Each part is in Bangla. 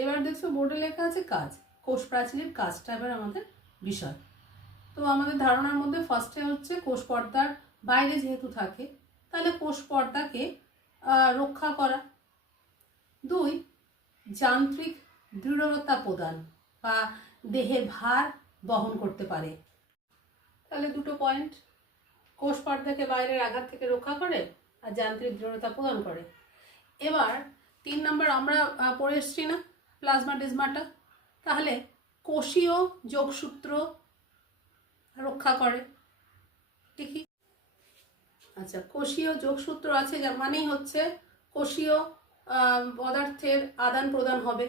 এবার দেখছো বোর্ডে লেখা আছে কাজ, কোষ প্রাচীরের কাজটা এবার আমাদের বিষয়। তো আমাদের ধারণার মধ্যে ফার্স্টে হচ্ছে কোষ পর্দার বাইরে যেহেতু থাকে তাহলে কোষ পর্দাকে রক্ষা করা। 2, যান্ত্রিক দৃঢ়তা প্রদান বা দেহের ভার বহন করতে পারে। তাহলে দুটো পয়েন্ট, কোষ পর্দাকে বাইরের আঘাত থেকে রক্ষা করে আর যান্ত্রিক দৃঢ়তা প্রদান করে। এবার 3 নম্বর আমরা পড়ে এসছি না প্লাজমাডেজমাটা, তাহলে কোষীয় যোগসূত্র রক্ষা করে। ঠিকই। আচ্ছা, কোষীয় যোগসূত্র আছে মানেই হচ্ছে কোষীয় পদার্থের আদান প্রদান হবে।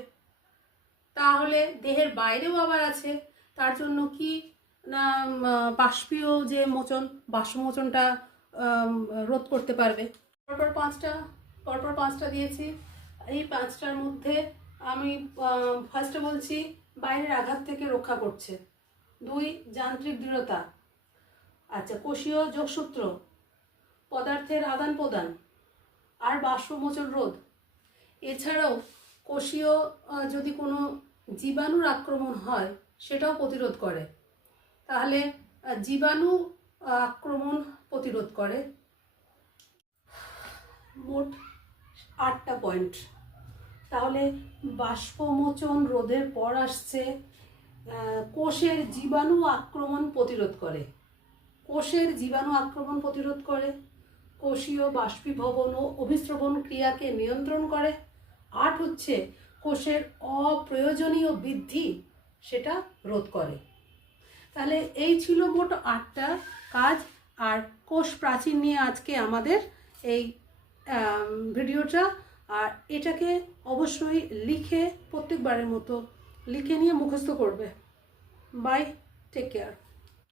তাহলে দেহের বাইরেও আবার আছে, তার জন্য কি না বাষ্পীয় যে মোচন, বাষ্পমোচনটা রোধ করতে পারবে। পরপর পাঁচটা দিয়েছি। এই 5টার মধ্যে আমি ফার্স্টে বলছি বাইরের আঘাত থেকে রক্ষা করছে। 2, যান্ত্রিক দৃঢ়তা। আচ্ছা, কোষীয় যোগসূত্র, পদার্থের আদান প্রদান আর বাষ্পমোচন রোধ। এছাড়াও কোষীয় যদি কোনো জীবাণুর আক্রমণ হয় সেটাও প্রতিরোধ করে। তাহলে জীবাণু আক্রমণ প্রতিরোধ করে। মোট 8টা পয়েন্ট। তাহলে বাষ্পমোচন রোধের পর আসছে কোষের জীবাণু আক্রমণ প্রতিরোধ করে। কোষের জীবাণু আক্রমণ প্রতিরোধ করে, কোষীয় বাষ্পীভবন ও অভিস্রবণ ক্রিয়াকে নিয়ন্ত্রণ করে। 8 হচ্ছে কোষের অপ্রয়োজনীয় বৃদ্ধি, সেটা রোধ করে। তাহলে এই ছিল মোট 8টা কাজ। আর কোষ প্রাচীর নিয়ে আজকে আমাদের এই ভিডিওটা। আর এটাকে অবশ্যই লিখে প্রত্যেকবারের মতো লিখে নিয়ে মুখস্থ করবে। Bye, take care.